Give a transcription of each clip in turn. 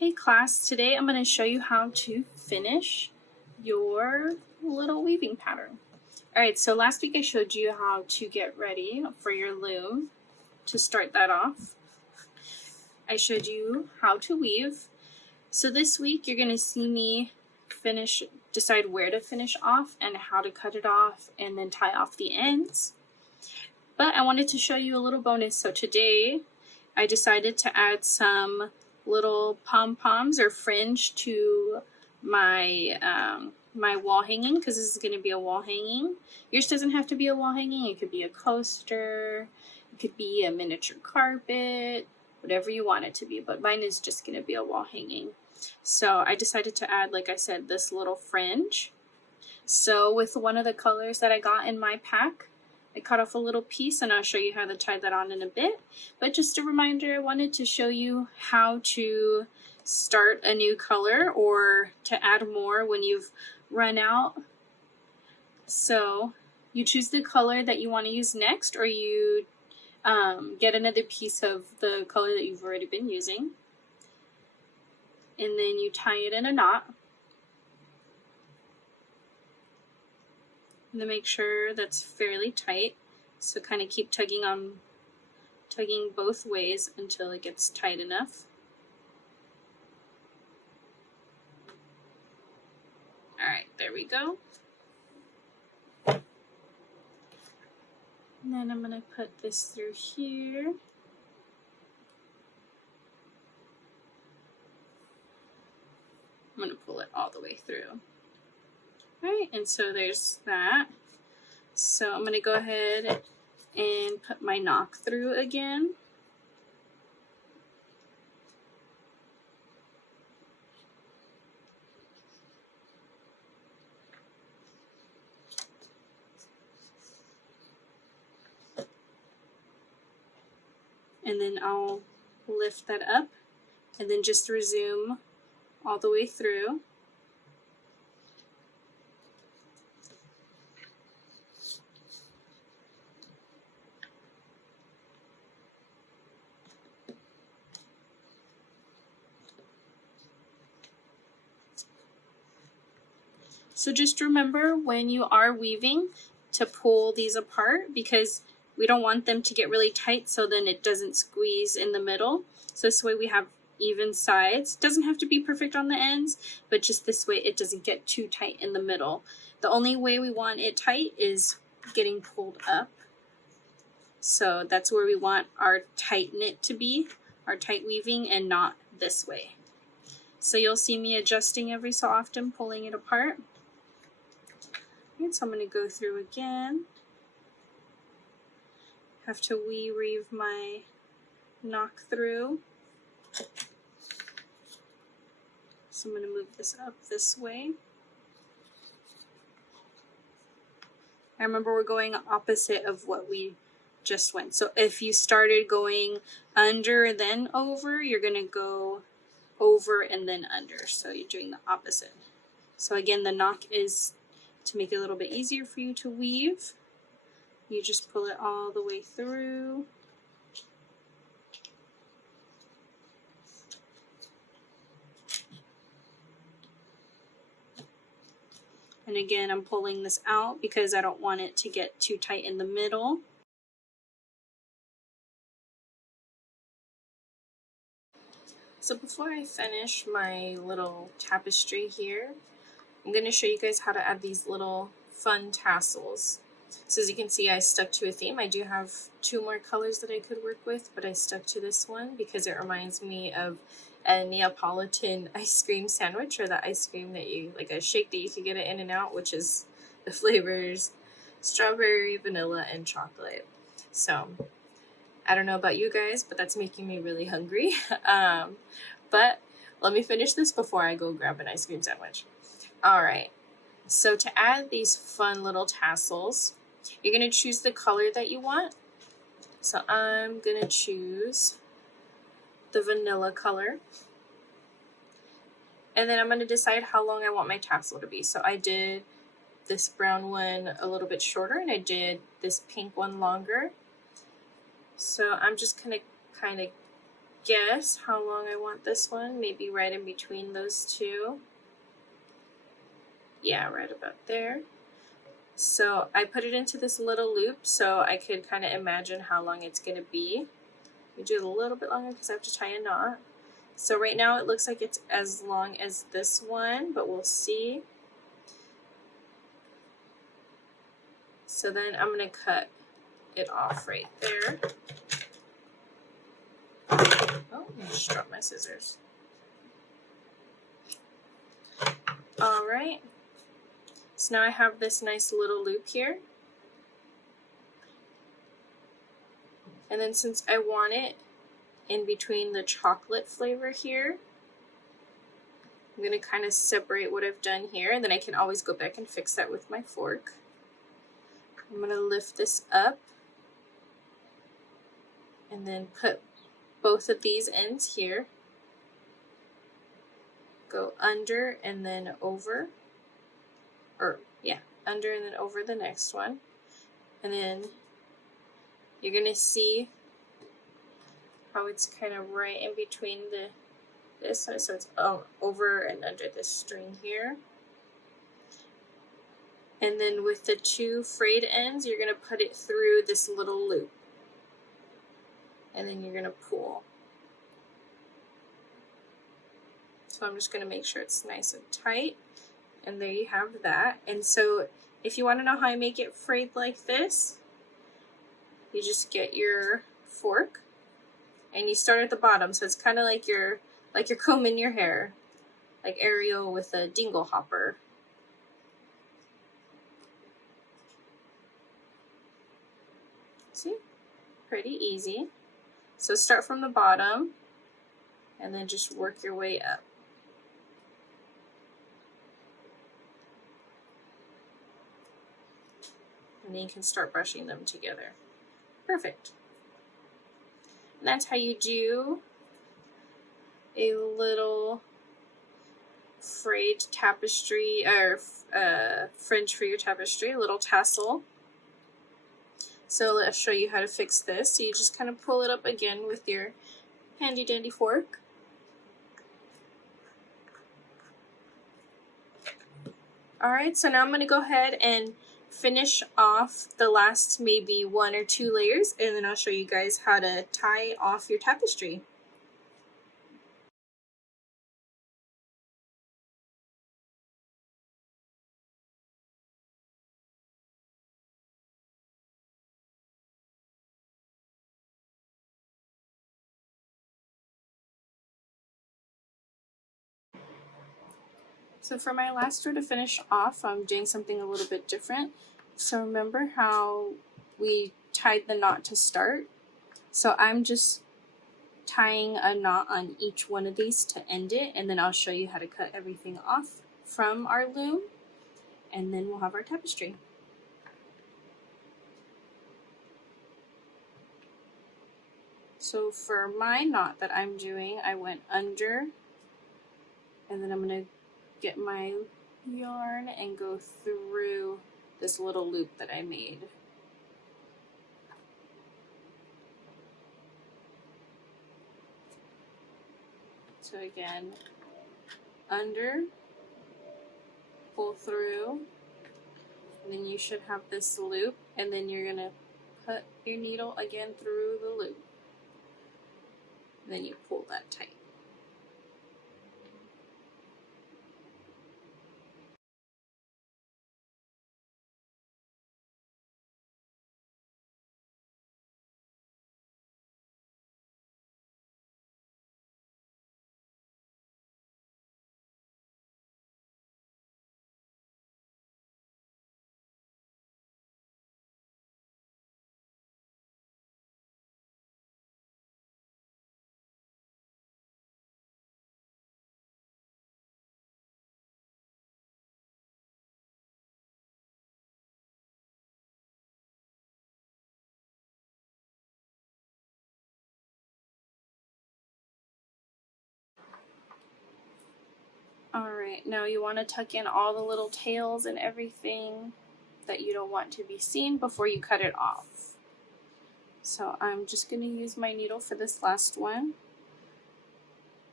Hey class, today I'm going to show you how to finish your little weaving pattern. Alright, so last week I showed you how to get ready for your loom. To start that off, I showed you how to weave. So this week you're going to see me decide where to finish off and how to cut it off and then tie off the ends. But I wanted to show you a little bonus. So today I decided to add some little pom-poms or fringe to my my wall hanging, because this is going to be a wall hanging. Yours doesn't have to be a wall hanging. It could be a coaster, it could be a miniature carpet, whatever you want it to be, but mine is just going to be a wall hanging. So I decided to add, like I said, this little fringe. So with one of the colors that I got in my pack, I cut off a little piece, and I'll show you how to tie that on in a bit. But just a reminder, I wanted to show you how to start a new color or to add more when you've run out. So you choose the color that you want to use next, or you get another piece of the color that you've already been using, and then you tie it in a knot. And then make sure that's fairly tight. So kind of keep tugging both ways until it gets tight enough. Alright, there we go. And then I'm going to put this through here. I'm going to pull it all the way through. Alright, and so there's that. So I'm going to go ahead and put my knock through again. And then I'll lift that up and then just resume all the way through. So just remember when you are weaving to pull these apart, because we don't want them to get really tight so then it doesn't squeeze in the middle. So this way we have even sides. It doesn't have to be perfect on the ends, but just this way it doesn't get too tight in the middle. The only way we want it tight is getting pulled up. So that's where we want our tight knit to be, our tight weaving, and not this way. So you'll see me adjusting every so often, pulling it apart. And so I'm going to go through again. Have to weave my knock through. So I'm going to move this up this way. I remember we're going opposite of what we just went. So if you started going under then over, you're going to go over and then under. So you're doing the opposite. So again, the knock is to make it a little bit easier for you to weave. You just pull it all the way through. And again, I'm pulling this out because I don't want it to get too tight in the middle. So before I finish my little tapestry here, I'm going to show you guys how to add these little fun tassels. So as you can see, I stuck to a theme. I do have two more colors that I could work with, but I stuck to this one because it reminds me of a Neapolitan ice cream sandwich, or that ice cream that you, like a shake that you could get at In-N-Out, which is the flavors strawberry, vanilla, and chocolate. So I don't know about you guys, but that's making me really hungry. But let me finish this before I go grab an ice cream sandwich. Alright, so to add these fun little tassels, you're going to choose the color that you want. So I'm going to choose the vanilla color. And then I'm going to decide how long I want my tassel to be. So I did this brown one a little bit shorter, and I did this pink one longer. So I'm just going to kind of guess how long I want this one, maybe right in between those two. Yeah, right about there. So I put it into this little loop so I could kind of imagine how long it's going to be. We do it a little bit longer because I have to tie a knot. So right now it looks like it's as long as this one, but we'll see. So then I'm going to cut it off right there. Oh, I just dropped my scissors. All right. So now I have this nice little loop here. And then since I want it in between the chocolate flavor here, I'm going to kind of separate what I've done here, and then I can always go back and fix that with my fork. I'm going to lift this up and then put both of these ends here. Go under and then over, or yeah, under and then over the next one. And then you're going to see how it's kind of right in between this, so it's over and under this string here. And then with the two frayed ends, you're going to put it through this little loop. And then you're going to pull. So I'm just going to make sure it's nice and tight. And there you have that. And so if you want to know how I make it frayed like this, you just get your fork and you start at the bottom. So it's kind of like you're combing your hair, like Ariel with a dingle hopper. See? Pretty easy. So start from the bottom and then just work your way up. And then you can start brushing them together. Perfect. And that's how you do a little frayed tapestry, or fringe for your tapestry, a little tassel. So let's show you how to fix this. So you just kind of pull it up again with your handy dandy fork. Alright, so now I'm going to go ahead and finish off the last maybe 1 or 2 layers, and then I'll show you guys how to tie off your tapestry. So for my last row to finish off, I'm doing something a little bit different. So remember how we tied the knot to start? So I'm just tying a knot on each one of these to end it, and then I'll show you how to cut everything off from our loom, and then we'll have our tapestry. So for my knot that I'm doing, I went under, and then I'm going to get my yarn and go through this little loop that I made. So again, under, pull through, and then you should have this loop, and then you're going to put your needle again through the loop. And then you pull that tight. Alright, now you want to tuck in all the little tails and everything that you don't want to be seen before you cut it off. So I'm just going to use my needle for this last one.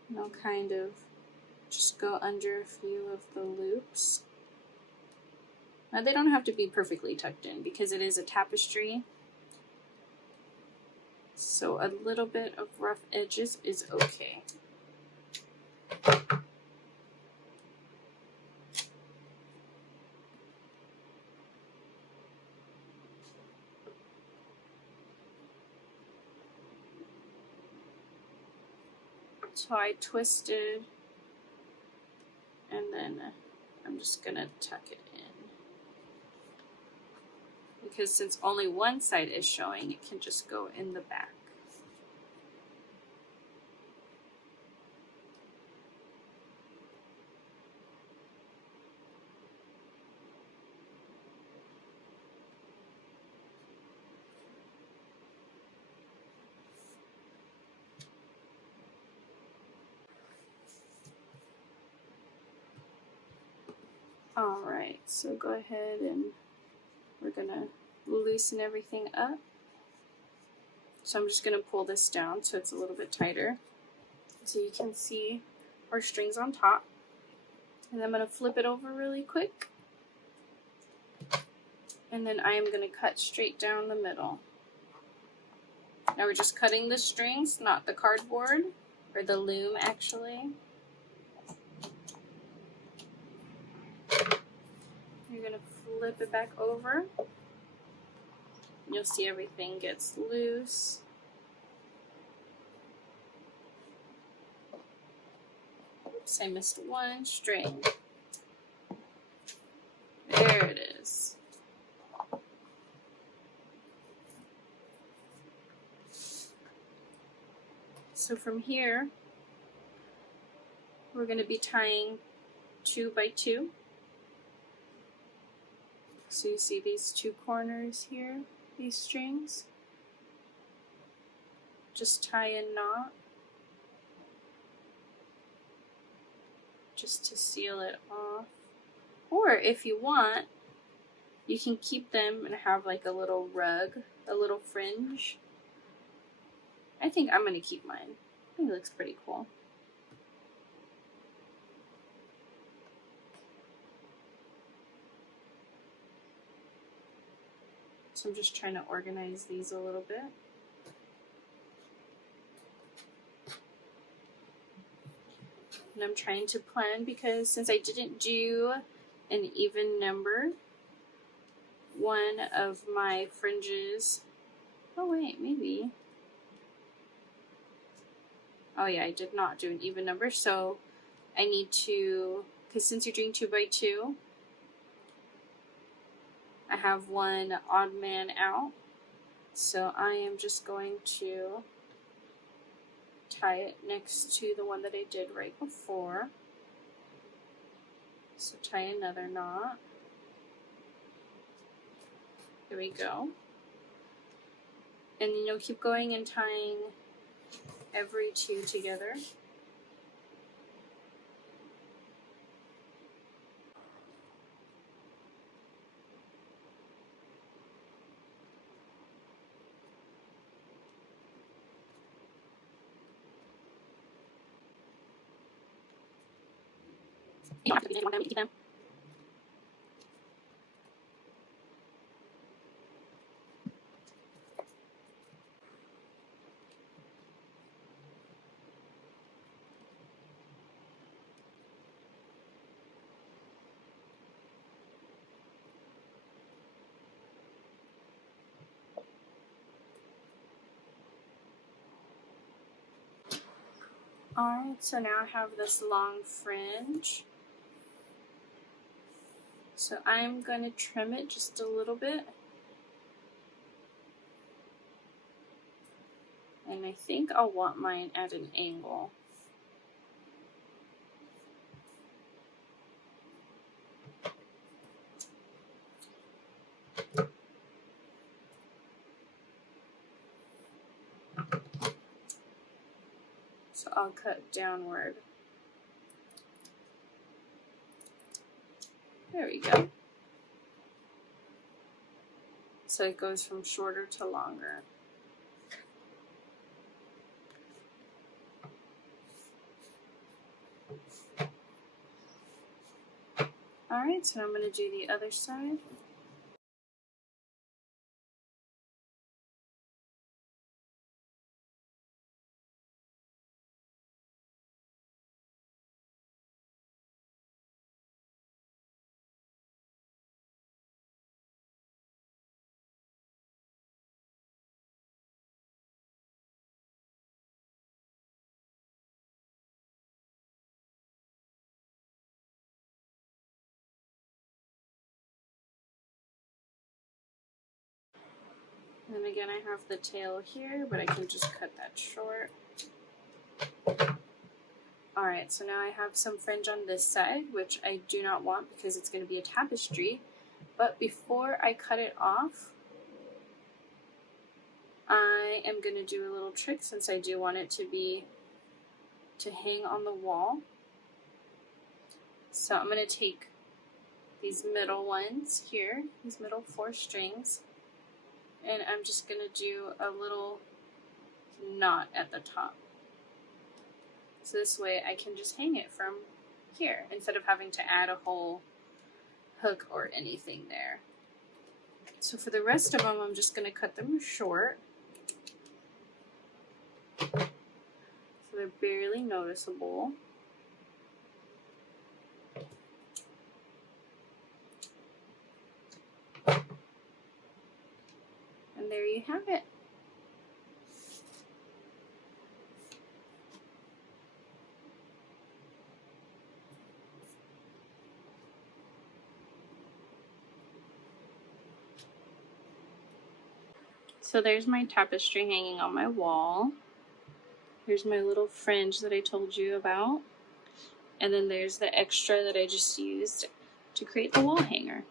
And I'll kind of just go under a few of the loops. Now they don't have to be perfectly tucked in because it is a tapestry. So a little bit of rough edges is okay. So I twisted, and then I'm just gonna tuck it in. Because since only one side is showing, it can just go in the back. Alright, so go ahead and we're gonna loosen everything up. So I'm just gonna pull this down so it's a little bit tighter. So you can see our strings on top. And I'm gonna flip it over really quick. And then I am gonna cut straight down the middle. Now we're just cutting the strings, not the cardboard, or the loom actually. You're gonna flip it back over. You'll see everything gets loose. Oops, I missed one string. There it is. So from here, we're going to be tying 2 by 2. So you see these two corners here, these strings. Just tie a knot just to seal it off. Or if you want, you can keep them and have like a little rug, a little fringe. I think I'm going to keep mine. I think it looks pretty cool. So I'm just trying to organize these a little bit. And I'm trying to plan because since I didn't do an even number, one of my fringes, oh wait, maybe. Oh yeah, I did not do an even number, so I need to, because since you're doing 2 by 2, I have one odd man out. So I am just going to tie it next to the one that I did right before. So tie another knot. Here we go. And then you'll keep going and tying every 2 together. You don't have to do one by one, keep them. Alright, so now I have this long fringe. So I'm going to trim it just a little bit. And I think I'll want mine at an angle. So I'll cut downward. There we go. So it goes from shorter to longer. Alright, so I'm going to do the other side. And then again, I have the tail here, but I can just cut that short. Alright, so now I have some fringe on this side, which I do not want because it's going to be a tapestry. But before I cut it off, I am going to do a little trick since I do want it to hang on the wall. So I'm going to take these middle ones here, these middle 4 strings, and I'm just going to do a little knot at the top. So this way I can just hang it from here instead of having to add a whole hook or anything there. So for the rest of them, I'm just going to cut them short. So they're barely noticeable. And there you have it. So there's my tapestry hanging on my wall. Here's my little fringe that I told you about. And then there's the extra that I just used to create the wall hanger.